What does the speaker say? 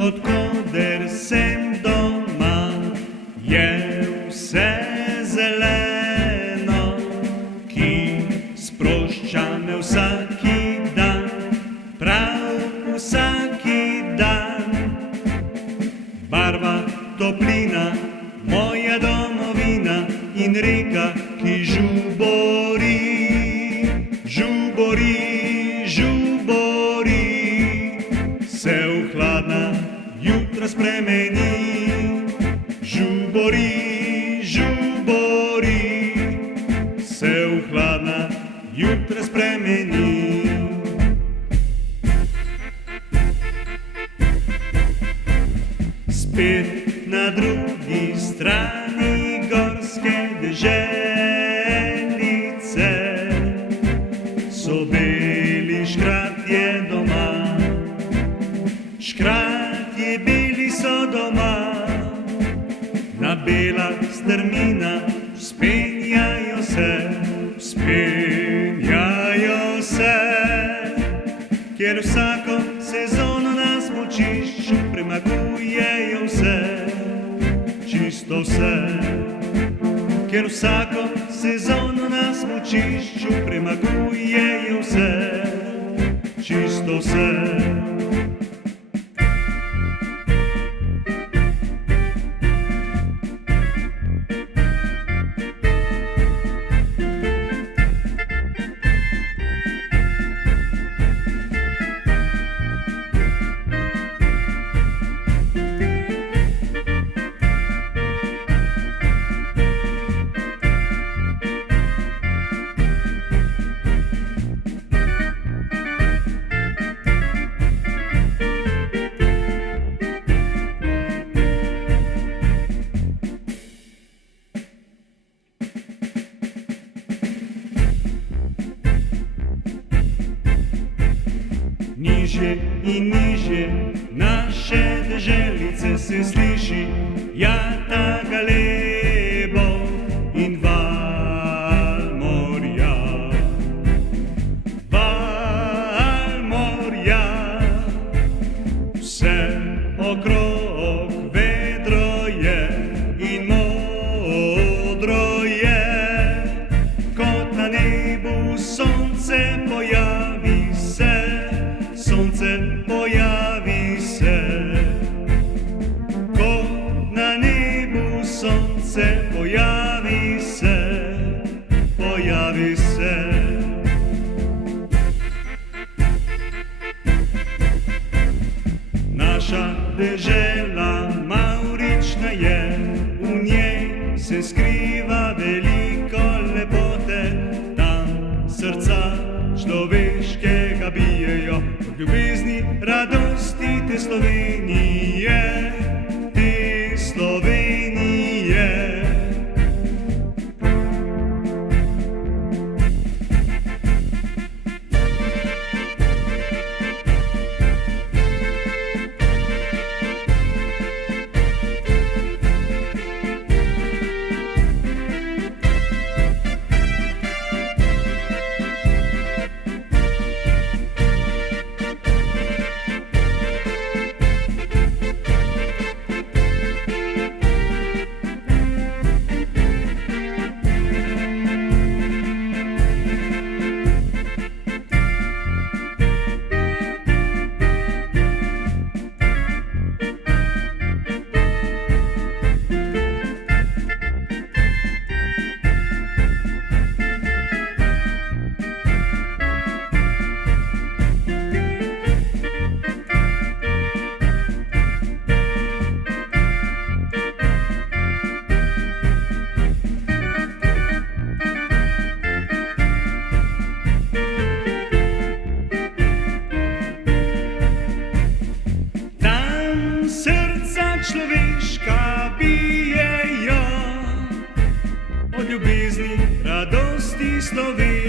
odkoder sem doma, je vse zeleno, ki sprošča me vsaki dan, prav vsaki dan. Barva, toplina, moja domovina in reka, ki žubori, žubori, žubori, se v hladna jutra spremeni. Žubori, žubori, se v hladna jutra spremeni. Spet na drugi strani gorske deželice so beli škratje doma, škratje beli so doma, na bela strmina vzpenjajo se, vzpenjajo se, kjer vsako sezono na smučišču premagujejo vse, čisto vse, kjer vsako sezono na smučišču premagujejo vse, čisto vse. Nižje in nižje naše deželice se sliši, ja, ta galebo in val morja. Val morja, vse okrog vedro je in modro je, kot na nebu sonce pojavi se. Sonce pojavi se, ko na nebu sonce pojavi se, pojavi se. Naša dežela mavrična je, v njej se skriva veliko lepote, tam srca človeškega bijejo, ljubezni, radosti te Slovenije, te Slovenije. Človeška bijejo, od ljubezni, radosti Slovenije.